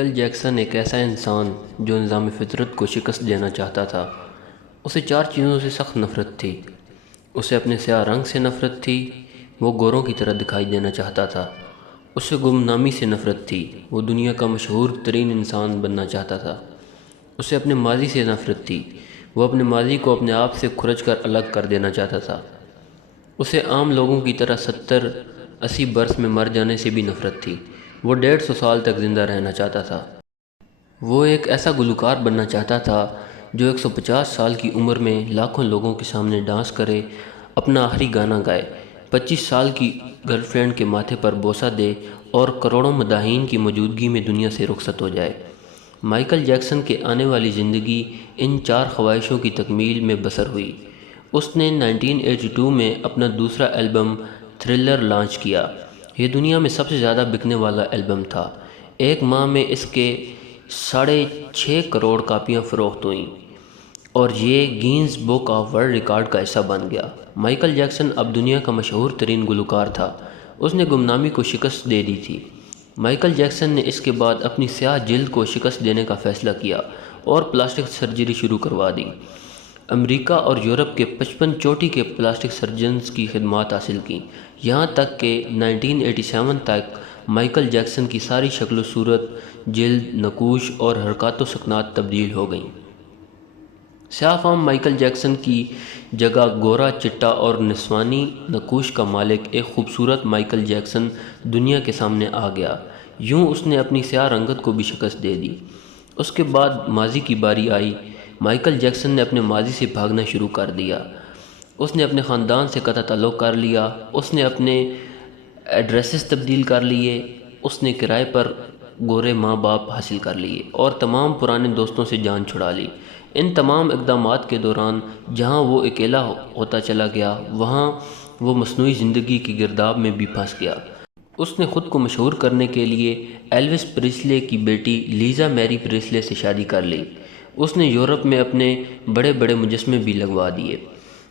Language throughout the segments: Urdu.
مائیکل جیکسن ایک ایسا انسان جو نظام فطرت کو شکست دینا چاہتا تھا۔ اسے چار چیزوں سے سخت نفرت تھی۔ اسے اپنے سیاہ رنگ سے نفرت تھی، وہ گوروں کی طرح دکھائی دینا چاہتا تھا۔ اسے گمنامی سے نفرت تھی، وہ دنیا کا مشہور ترین انسان بننا چاہتا تھا۔ اسے اپنے ماضی سے نفرت تھی، وہ اپنے ماضی کو اپنے آپ سے کھرچ کر الگ کر دینا چاہتا تھا۔ اسے عام لوگوں کی طرح 70-80 برس میں مر جانے سے بھی نفرت تھی، وہ 150 سال تک زندہ رہنا چاہتا تھا۔ وہ ایک ایسا گلوکار بننا چاہتا تھا جو 150 سال کی عمر میں لاکھوں لوگوں کے سامنے ڈانس کرے، اپنا آخری گانا گائے، 25 سال کی گرل فرینڈ کے ماتھے پر بوسہ دے اور کروڑوں مداحین کی موجودگی میں دنیا سے رخصت ہو جائے۔ مائیکل جیکسن کے آنے والی زندگی ان چار خواہشوں کی تکمیل میں بسر ہوئی۔ اس نے 1982 میں اپنا دوسرا البم تھرلر لانچ کیا۔ یہ دنیا میں سب سے زیادہ بکنے والا البم تھا۔ ایک ماہ میں اس کے 6.5 کروڑ کاپیاں فروخت ہوئیں اور یہ gains book of world record کا حصہ بن گیا۔ مائیکل جیکسن اب دنیا کا مشہور ترین گلوکار تھا۔ اس نے گمنامی کو شکست دے دی تھی۔ مائیکل جیکسن نے اس کے بعد اپنی سیاہ جلد کو شکست دینے کا فیصلہ کیا اور پلاسٹک سرجری شروع کروا دی۔ امریکہ اور یورپ کے 55 چوٹی کے پلاسٹک سرجنز کی خدمات حاصل کیں، یہاں تک کہ 1987 تک مائیکل جیکسن کی ساری شکل و صورت، جلد، نقوش اور حرکات و سکنات تبدیل ہو گئیں۔ سیاہ فام مائیکل جیکسن کی جگہ گورا، چٹا اور نسوانی نقوش کا مالک ایک خوبصورت مائیکل جیکسن دنیا کے سامنے آ گیا۔ یوں اس نے اپنی سیاہ رنگت کو بھی شکست دے دی۔ اس کے بعد ماضی کی باری آئی۔ مائیکل جیکسن نے اپنے ماضی سے بھاگنا شروع کر دیا۔ اس نے اپنے خاندان سے قطع تعلق کر لیا، اس نے اپنے ایڈریسز تبدیل کر لیے، اس نے کرائے پر گورے ماں باپ حاصل کر لیے اور تمام پرانے دوستوں سے جان چھڑا لی۔ ان تمام اقدامات کے دوران جہاں وہ اکیلا ہوتا چلا گیا، وہاں وہ مصنوعی زندگی کی گرداب میں بھی پھنس گیا۔ اس نے خود کو مشہور کرنے کے لیے ایلوس پریسلے کی بیٹی لیزا میری پریسلے سے شادی کر لی۔ اس نے یورپ میں اپنے بڑے بڑے مجسمے بھی لگوا دیے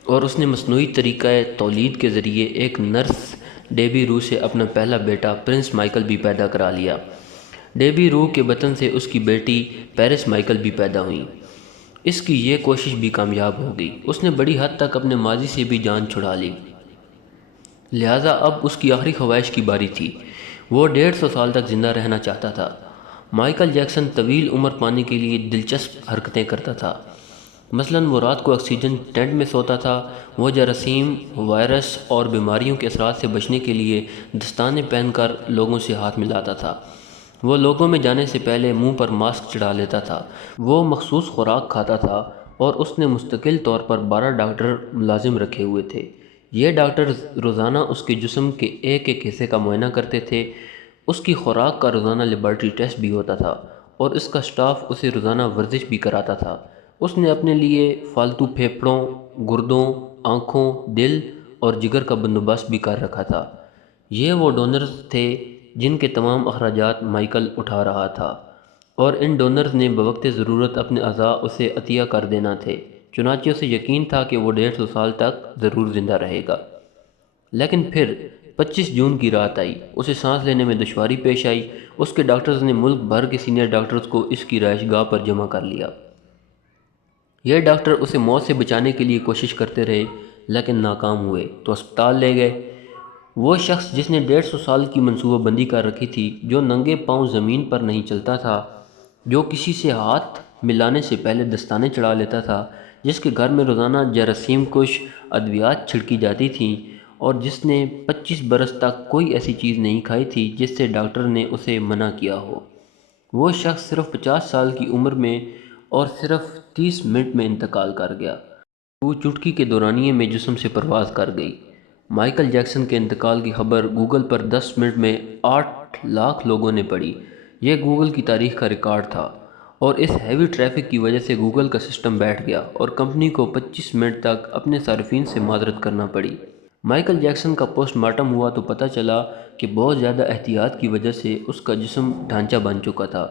اور اس نے مصنوعی طریقہ تولید کے ذریعے ایک نرس ڈیبی رو سے اپنا پہلا بیٹا پرنس مائیکل بھی پیدا کرا لیا۔ ڈیبی رو کے بطن سے اس کی بیٹی پیرس مائیکل بھی پیدا ہوئیں۔ اس کی یہ کوشش بھی کامیاب ہو گئی۔ اس نے بڑی حد تک اپنے ماضی سے بھی جان چھڑا لی، لہٰذا اب اس کی آخری خواہش کی باری تھی۔ وہ 150 سال تک زندہ رہنا چاہتا تھا۔ مائیکل جیکسن طویل عمر پانے کے لیے دلچسپ حرکتیں کرتا تھا۔ مثلاً وہ رات کو آکسیجن ٹینٹ میں سوتا تھا، وہ جراثیم، وائرس اور بیماریوں کے اثرات سے بچنے کے لیے دستانے پہن کر لوگوں سے ہاتھ ملاتا تھا، وہ لوگوں میں جانے سے پہلے منہ پر ماسک چڑھا لیتا تھا، وہ مخصوص خوراک کھاتا تھا اور اس نے مستقل طور پر 12 ڈاکٹر ملازم رکھے ہوئے تھے۔ یہ ڈاکٹر روزانہ اس کے جسم کے ایک ایک حصے کا معائنہ کرتے تھے۔ اس کی خوراک کا روزانہ لیبارٹری ٹیسٹ بھی ہوتا تھا اور اس کا سٹاف اسے روزانہ ورزش بھی کراتا تھا۔ اس نے اپنے لیے فالتو پھیپھڑوں، گردوں، آنکھوں، دل اور جگر کا بندوبست بھی کر رکھا تھا۔ یہ وہ ڈونرز تھے جن کے تمام اخراجات مائیکل اٹھا رہا تھا اور ان ڈونرز نے بوقت ضرورت اپنے اعضاء اسے عطیہ کر دینا تھے، چنانچہ اسے یقین تھا کہ وہ 150 سال تک ضرور زندہ رہے گا۔ لیکن پھر 25 جون کی رات آئی، اسے سانس لینے میں دشواری پیش آئی۔ اس کے ڈاکٹرز نے ملک بھر کے سینئر ڈاکٹرز کو اس کی رہائش گاہ پر جمع کر لیا۔ یہ ڈاکٹر اسے موت سے بچانے کے لیے کوشش کرتے رہے لیکن ناکام ہوئے تو ہسپتال لے گئے۔ وہ شخص جس نے 150 سال کی منصوبہ بندی کر رکھی تھی، جو ننگے پاؤں زمین پر نہیں چلتا تھا، جو کسی سے ہاتھ ملانے سے پہلے دستانے چڑھا لیتا تھا، جس کے گھر میں روزانہ جراثیم کش ادویات چھڑکی جاتی تھیں اور جس نے 25 برس تک کوئی ایسی چیز نہیں کھائی تھی جس سے ڈاکٹر نے اسے منع کیا ہو، وہ شخص صرف 50 سال کی عمر میں اور صرف 30 منٹ میں انتقال کر گیا۔ وہ چٹکی کے دورانیے میں جسم سے پرواز کر گئی۔ مائیکل جیکسن کے انتقال کی خبر گوگل پر 10 منٹ میں 8 لاکھ لوگوں نے پڑھی۔ یہ گوگل کی تاریخ کا ریکارڈ تھا اور اس ہیوی ٹریفک کی وجہ سے گوگل کا سسٹم بیٹھ گیا اور کمپنی کو 25 منٹ تک اپنے صارفین سے معذرت کرنا پڑی۔ مائیکل جیکسن کا پوسٹ مارٹم ہوا تو پتہ چلا کہ بہت زیادہ احتیاط کی وجہ سے اس کا جسم ڈھانچہ بن چکا تھا،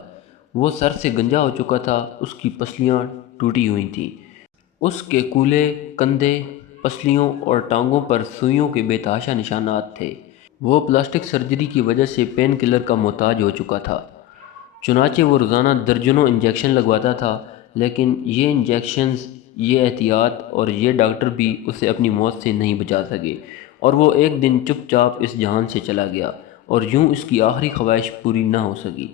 وہ سر سے گنجا ہو چکا تھا، اس کی پسلیاں ٹوٹی ہوئی تھیں، اس کے کولے، کندھے، پسلیوں اور ٹانگوں پر سوئیوں کے بے تحاشا نشانات تھے۔ وہ پلاسٹک سرجری کی وجہ سے پین کلر کا محتاج ہو چکا تھا۔ چنانچہ وہ روزانہ درجنوں انجیکشن لگواتا تھا، لیکن یہ انجیکشنز، یہ احتیاط اور یہ ڈاکٹر بھی اسے اپنی موت سے نہیں بچا سکے، اور وہ ایک دن چپ چاپ اس جہان سے چلا گیا، اور یوں اس کی آخری خواہش پوری نہ ہو سکی۔